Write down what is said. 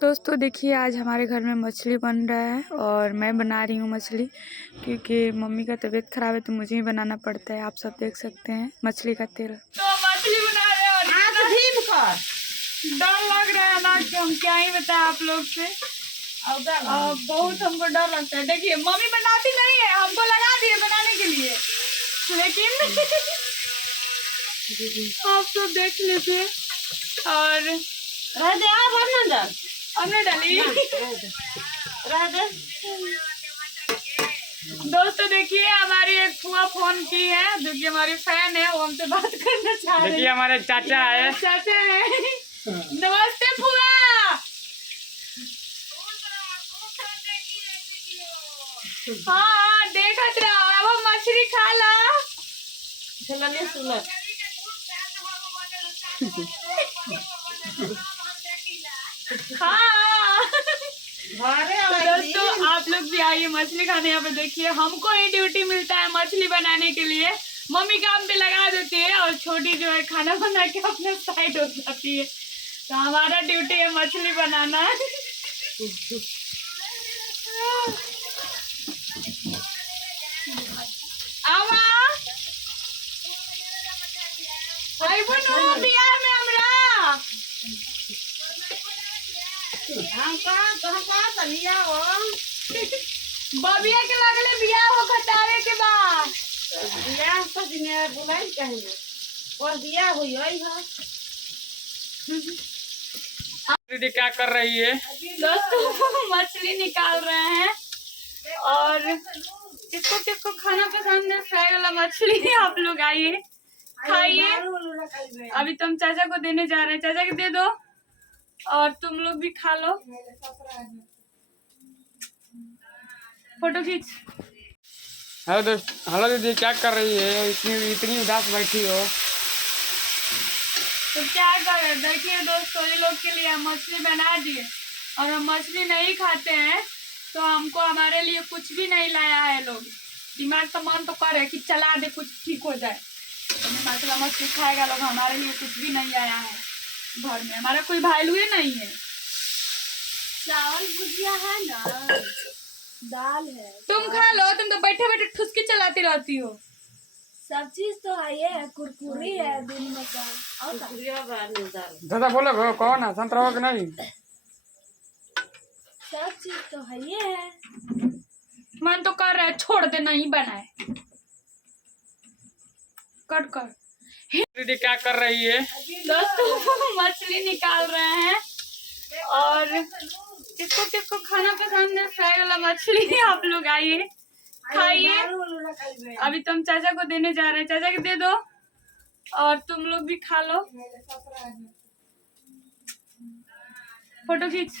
दोस्तों देखिए, आज हमारे घर में मछली बन रहा है और मैं बना रही हूँ मछली, क्योंकि मम्मी का तबीयत खराब है तो मुझे ही बनाना पड़ता है। आप सब देख सकते हैं मछली का तेल। तो मछली बना रहे हैं और डर लग रहा है ना कि हम क्या ही बताएं आप लोग से। बहुत हमको डर लगता है। देखिए मम्मी बनाती नहीं है, हमको लगा दिए बनाने के लिए, लेकिन आप सब देख लीजिए। और हमने डाली दोस्तों। देखिए हमारी एक फुआ फोन की है, जो कि हमारी फैन है, वो हमसे बात करना चाह रही है। देखिए हमारे चाचा है, नमस्ते फुआ। हाँ देखत रहो, अब हम मछली खा ला। हाँ दोस्तों, आप लोग भी आइए मछली खाने। यहाँ पे देखिए, हमको ही ड्यूटी मिलता है मछली बनाने के लिए। मम्मी काम पे लगा देती है और छोटी जो है खाना बना के अपने साइड हो जाती है। तो हमारा ड्यूटी है मछली बनाना। आवा आई बोलो बियाह में हमरा बबिया के लगले बियाह हो खटावे के बाद बियाह तो दिने बुलाई कहने और बियाह हुई है। दीदी क्या कर रही है? दोस्तों मछली निकाल रहे हैं और किसको किसको खाना पसंद है फ्राई वाला मछली, आप लोग आइए खाइए। अभी तुम चाचा को देने जा रहे हैं, चाचा को दे दो और तुम लोग भी खा लो। फोटो खींच। हेलो दोस्त, हेलो दीदी क्या कर रही है? इतनी उदास बैठी हो। तो क्या करें, देखिए दोस्तों, ये लोग के लिए हम मछली बना दिए और हम मछली नहीं खाते हैं, तो हमको हमारे लिए कुछ भी नहीं लाया है। लोग दिमाग तो मन तो करे कि चला दे, कुछ ठीक हो जाए। मछला मछली खाएगा लोग, हमारे लिए कुछ भी नहीं आया है। घर में हमारा कोई भालू ही नहीं है। चावल भुजिया है ना, दाल है। तुम खा लो, तुम तो बैठे बैठे ठुसकी चलाती रहती हो। सब चीज तो है, ये कुरकुरी है दिन में का। दादा बोलो कौन है, संतरा हो कि नहीं? सब चीज तो है, ये है। मन तो कर रहा है छोड़ दे, नहीं बनाए। कट कर। दीदी क्या कर रही है? दोस्तों मछली निकाल रहे हैं और किसको किसको खाना पसंद है फ्राई वाला मछली, आप लोग आइए खाइए। अभी तुम चाचा को देने जा रहे हैं, चाचा को दे दो और तुम लोग भी खा लो। फोटो खींच।